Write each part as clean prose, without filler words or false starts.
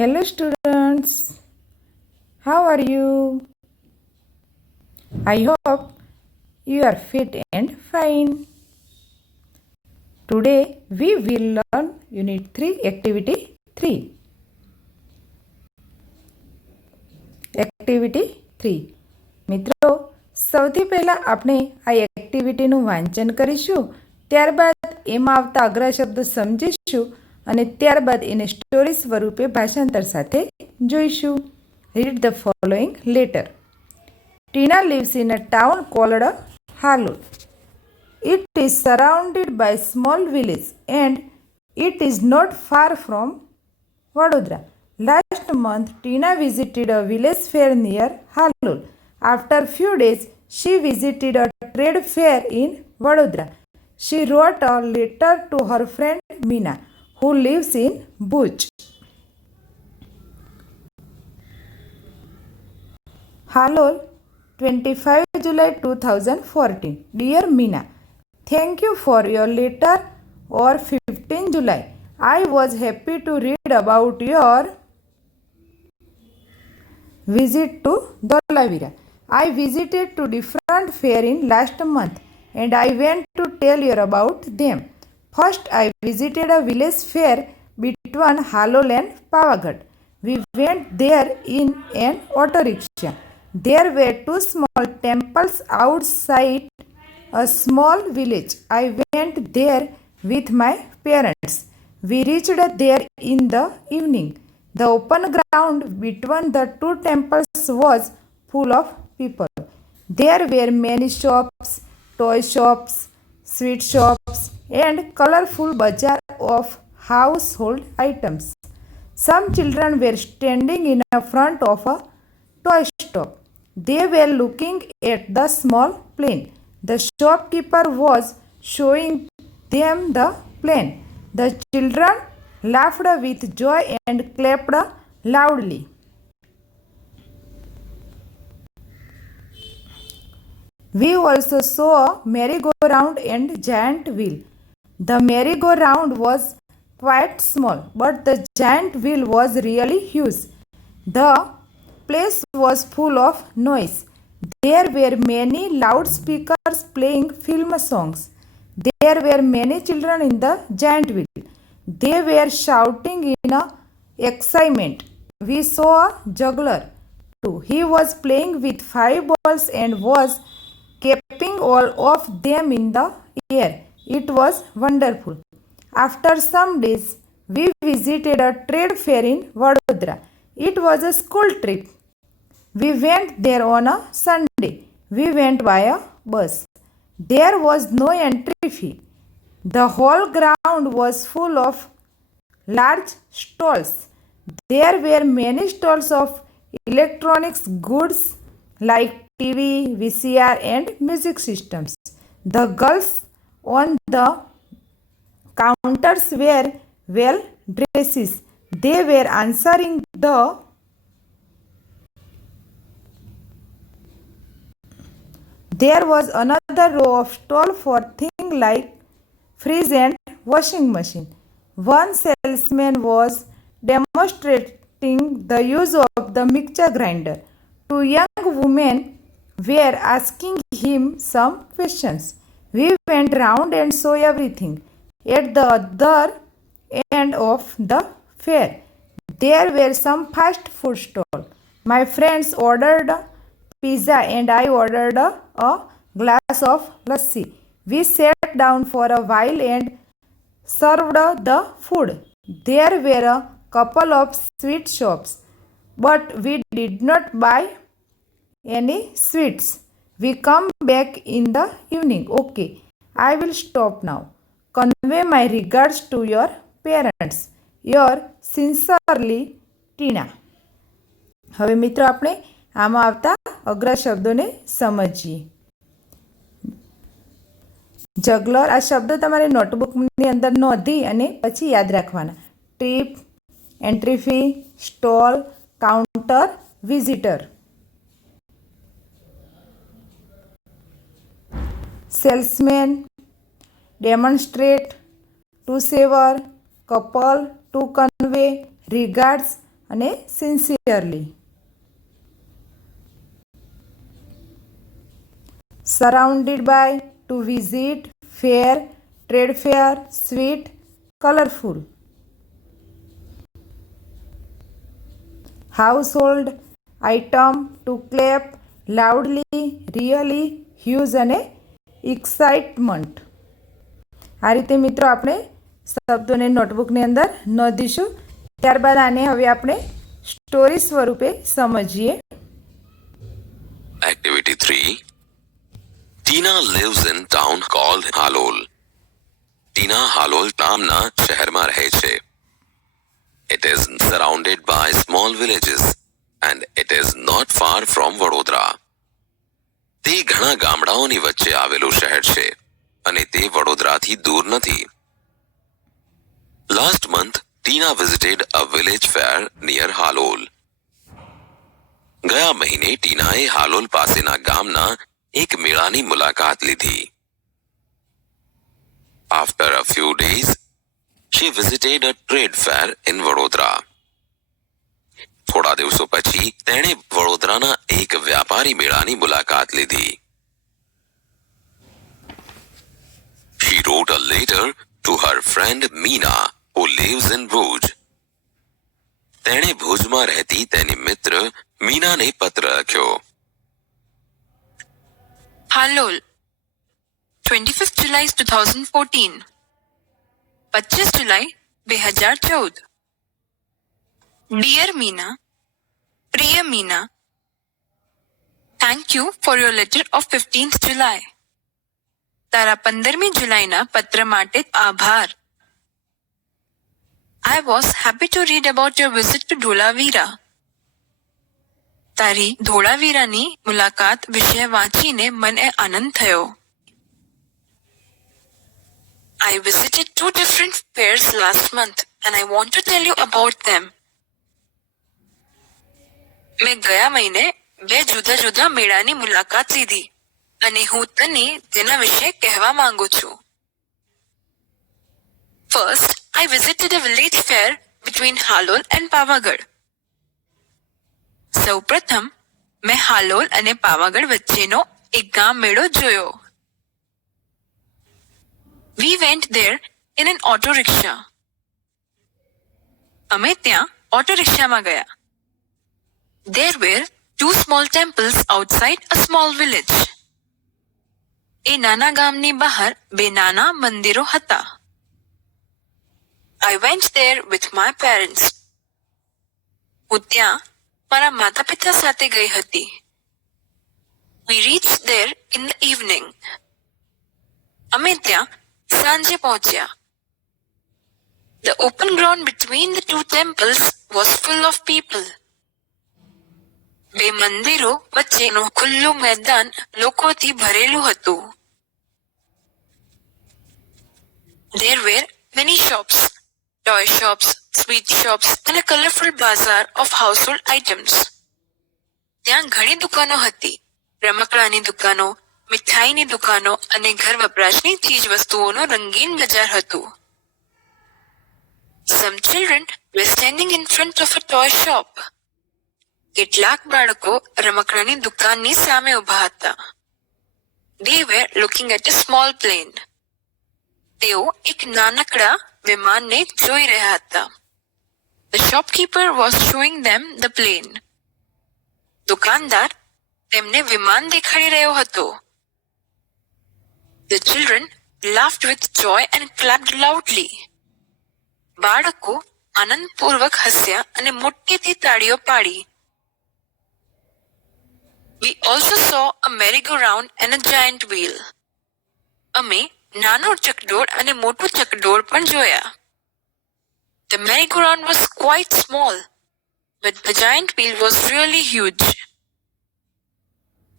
Hello students, how are you? I hope you are fit and fine. Today we will learn Unit 3 Activity 3. Activity 3. મિત્રો સૌથી પહેલા આપણે આ એક્ટિવિટીનું વાંચન કરીશું, ત્યારબાદ એમાં આવતા અઘરા શબ્દો સમજીશું અને ત્યારબાદ એને સ્ટોરી સ્વરૂપે ભાષાંતર સાથે જોઈશું. Read the following letter. Tina lives in a town called Halol. It is surrounded by small village and it is not far from Vadodara. Last month, Tina visited a village fair near Halol. After few days, she visited a trade fair in Vadodara. She wrote a letter to her friend Meena, who lives in Bhuj. Halol, 25 July 2014. Dear Meena, thank you for your letter or 15 July. I was happy to read about your visit to Dhalavira. I visited to different fair in last month and I went to tell you about them. First, I visited a village fair between Halol and Pavagadh. We went there in an auto rickshaw. There were two small temples outside a small village. I went there with my parents. We reached there in the evening. The open ground between the two temples was full of people. There were many shops, toy shops, sweet shops, and colorful bazaar of household items. Some children were standing in front of a toy shop. They were looking at the small plane. The shopkeeper was showing them the plane. The children laughed with joy and clapped loudly. We also saw a merry-go-round and giant wheel. The merry-go-round was quite small, but the giant wheel was really huge. The place was full of noise. There were many loudspeakers playing film songs. There were many children in the giant wheel. They were shouting in excitement. We saw a juggler too. He was playing with 5 balls and was keeping all of them in the air. It was wonderful. After some days, we visited a trade fair in Vadodara. It was a school trip. We went there on a Sunday. We went by a bus. There was no entry fee. The whole ground was full of large stalls. There were many stalls of electronics goods like TV, VCR and music systems. The girls on the counters were well dressed. They were answering the There was another row of stall for things like fridge and washing machine. One salesman was demonstrating the use of the mixer grinder. Two young women were asking him some questions. We went round and saw everything. At the other end of the fair, there were some fast food stalls. My friends ordered pizza and I ordered a glass of lassi. We sat down for a while and served the food. There were a couple of sweet shops, but we did not buy any sweets. We come back in the evening. Okay, I will stop now. Convey my regards to your parents. Your sincerely, Tina. હવે મિત્રો આપણે આમાં આવતા અઘરા શબ્દોને સમજીએ. જગલર, આ શબ્દો તમારે નોટબુકની અંદર નોંધી અને પછી યાદ રાખવાના. Trip, entry fee, stall, counter, visitor. Salesman, demonstrate, to savour, couple, to convey, regards, અને sincerely. Surrounded by, to visit, fair, trade fair, sweet, colourful. Household item, to clap, loudly, really, huge અને excitement. આ રીતે મિત્રો આપણે શબ્દોને નોટબુકની અંદર નોંધીશું. ત્યારબાદ આને હવે આપણે સ્ટોરી સ્વરૂપે સમજીએ. Activity 3. Tina lives in town called Halol. Tina Halol નામના શહેરમાં રહે છે. It is surrounded by small villages and it is not far from Vadodara. તે ઘણા ગામડાઓની વચ્ચે આવેલું શહેર છે અને તે વડોદરાથી દૂર નથી. Last month, Tina visited a village fair near Halol. ગયા મહિને ટીનાએ હાલોલ પાસેના ગામના એક મેળાની મુલાકાત લીધી. After a few days, she visited a trade fair in Vadodara. થોડા દિવસો પછી તેણે વડોદરાના એક વ્યાપારી મેળાની મુલાકાત લીધી. She wrote a letter to her friend Meena, who lives in Bhuj. તેણે ભુજમાં રહેતી તેની મિત્ર મીનાને પત્ર લખ્યો. હાલોલ, 25 જુલાઈ 2014, 25 જુલાઈ 2014. ડિયર મીના, પ્રિય Meena, thank you for your letter of 15th જુલાઈ. તારા 15મી જુલાઈના પત્ર માટે આભાર. I was happy to read about your visit to Dholavira. તારી ધોળાવીરાની મુલાકાત વિશે વાંચીને મને આનંદ થયો. I visited 2 different fairs last month and I want to tell you about them. મેં ગયા મહિને 2 જુદા જુદા મેળાની મુલાકાત લીધી અને હું તને તેના વિશે કહેવા માંગુ છું. First, I visited a village fair between Halol and Pavagadh. સૌપ્રથમ મેં હાલોલ અને પાવાગઢ વચ્ચેનો એક ગામ મેળો જોયો. We went there in an auto rickshaw. અમે ત્યાં ઓટો રિક્ષામાં ગયા. There were 2 small temples outside a small village. એ નાના ગામની બહાર 2 નાના મંદિરો હતા. I went there with my parents. હું ત્યાં મારા માતા પિતા સાથે ગઈ હતી. We reached there in the evening. અમે ત્યાં સાંજે પહોંચ્યા. The open ground between the 2 temples was full of people. 2 મંદિરો વચ્ચેનું ખુલ્લું મેદાન લોકોથી ભરેલું હતું. There were many shops, toy shops, sweet shops and a colorful bazaar of household items. ત્યાં ઘણી દુકાનો હતી. રમકડાની દુકાનો, મીઠાઈની દુકાનો અને ઘર વપરાશની ચીજ વસ્તુઓનો રંગીન બજાર હતું. Some children were standing in front of a toy shop. કેટલાક બાળકો રમકડાની દુકાનની સામે ઊભા હતા. They were looking at a small plane. તેઓ એક નાનકડા વિમાનને જોઈ રહ્યા હતા. The shopkeeper was showing them the plane. દુકાનદાર તેમને વિમાન દેખાડી રહ્યો હતો. The children laughed with joy and clapped loudly. બાળકો આનંદપૂર્વક હસ્યા અને મોટેથી તાળીઓ પાડી. We also saw a merry-go-round and a giant wheel. અમે નાનો ચકડોળ અને મોટું ચકડોળ પણ જોયા. The merry-go-round was quite small, but the giant wheel was really huge.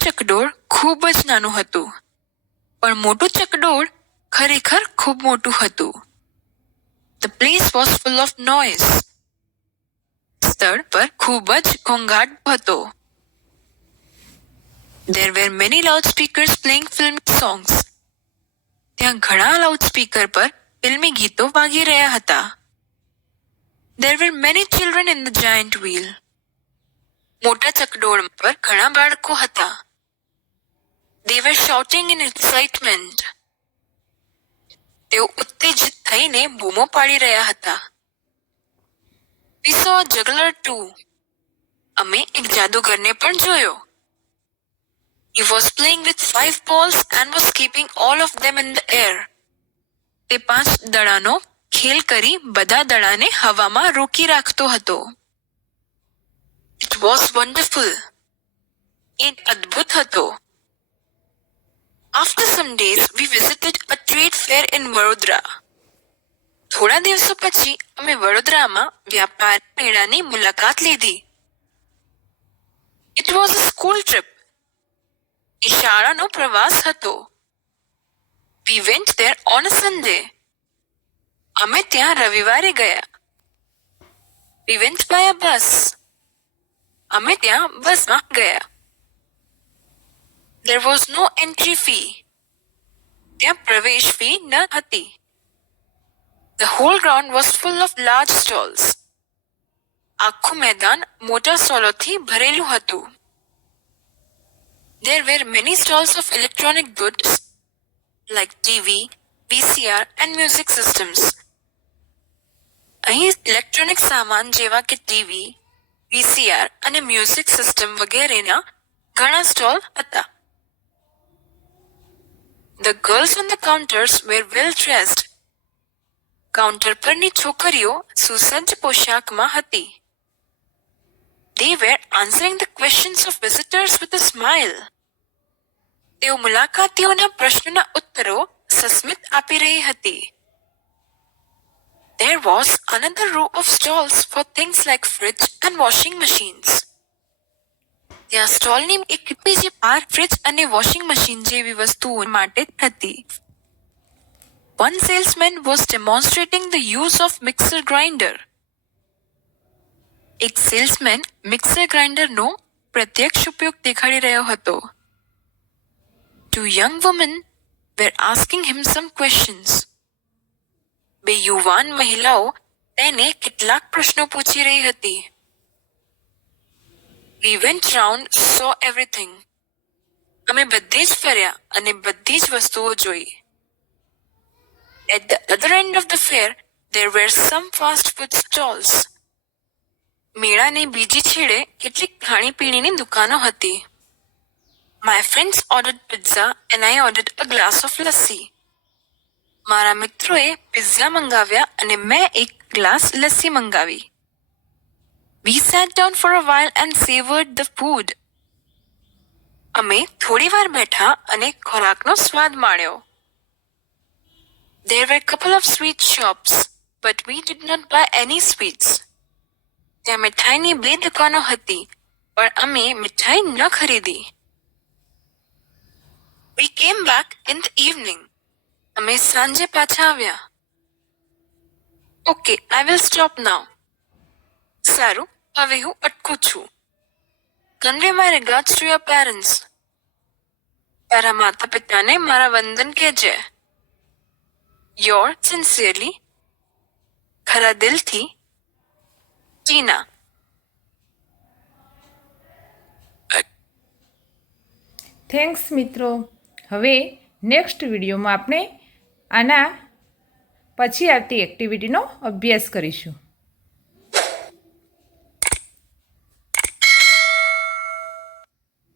ચકડોળ ખૂબ જ નાનું હતું, પણ મોટું ચકડોળ ખરેખર ખૂબ મોટું હતું. The place was full of noise. સ્થળ પર ખૂબ જ ઘોંઘાટ હતો. There were many loudspeakers playing film songs. ત્યાં ઘણા લાઉડસ્પીકર પર ફિલ્મી ગીતો વાગી રહ્યા હતા. There were many children in the giant wheel. મોટા ચકડોળ પર ઘણા બાળકો હતા. They were shouting in excitement. તેઓ ઉત્તેજિત થઈને બૂમો પાડી રહ્યા હતા. We saw a juggler too. અમે એક જાદુગરને પણ જોયો. He was playing with 5 balls and was keeping all of them in the air. તે 5 દડાનો ખેલ કરી બધા દડાને હવામાં રોકી રાખતો હતો. It was wonderful. એ અદ્ભુત હતો. After some days, we visited a trade fair in Vadodara. થોડા દિવસો પછી અમે વડોદરામાં વ્યાપાર મેળાની મુલાકાત લીધી. It was a school trip. એ શાળાનો પ્રવાસ હતો. We went there on a Sunday. અમે ત્યાં રવિવારે ગયા. We went by a bus. અમે ત્યાં બસમાં ગયા. There was no entry fee. ત્યાં પ્રવેશ ફી ન હતી. The whole ground was full of large stalls. આખું મેદાન મોટા સ્ટોલોથી ભરેલું હતું. There were many stalls of electronic goods like TV, VCR and music systems. અહીં ઇલેક્ટ્રોનિક સામાન જેવા કે ટીવી, VCR અને મ્યુઝિક સિસ્ટમ વગેરેના ઘણા સ્ટોલ હતા. The girls on the counters were well dressed. Counter પરની છોકરીઓ સુસજ્જ પોશાકમાં હતી. They were answering the questions of visitors with a smile. તેઓ મુલાકાતીઓના પ્રશ્નોના ઉત્તરો સસ્મિત આપી રહી હતી. There was another row of stalls for things like fridge and washing machines. ત્યાં સ્ટોલની એક બીજી પાર ફ્રિજ અને વોશિંગ મશીન જેવી વસ્તુઓ માટે હતી. One salesman was demonstrating the use of mixer grinder. એક સેલ્સમેન મિક્સર ગ્રાઇન્ડરનો પ્રત્યક્ષ ઉપયોગ દેખાડી રહ્યો હતો. Two young women were asking him some questions. બે યુવાન મહિલાઓ તેને કેટલાક પ્રશ્નો પૂછી રહી હતી. We went round, saw everything. અમે બધે જ ફર્યા અને બધી જ વસ્તુઓ જોઈ. At the other end of the fair, there were some fast food stalls. મેળાની બીજી છેડે કેટલીક ખાણીપીણીની દુકાનો હતી. My friends ordered pizza and I ordered a glass of lassi. મારા મિત્રોએ પિઝા મંગાવ્યા અને મેં એક ગ્લાસ લસ્સી મંગાવી. We sat down for a while and savored the food. અમે થોડી વાર બેઠા અને ખોરાકનો સ્વાદ માણ્યો. There were a couple of sweet shops, but we did not buy any sweets. ત્યાં મિઠાઈની 2 દુકાનો હતી, પણ અમે મિઠાઈ ન ખરીદી. We came back in the evening. અમે સાંજે પાછા આવ્યા. Okay, I will stop now. સારું, હવે હું અટકું છું. Convey my regards to your parents. તારા માતા પિતાને મારા વંદન કહેજે. Yours sincerely, ખરા દિલથી, ટીના. થેન્ક્સ મિત્રો. હવે નેક્સ્ટ વિડીયોમાં આપણે આના પછી આવતી એક્ટિવિટીનો અભ્યાસ કરીશું.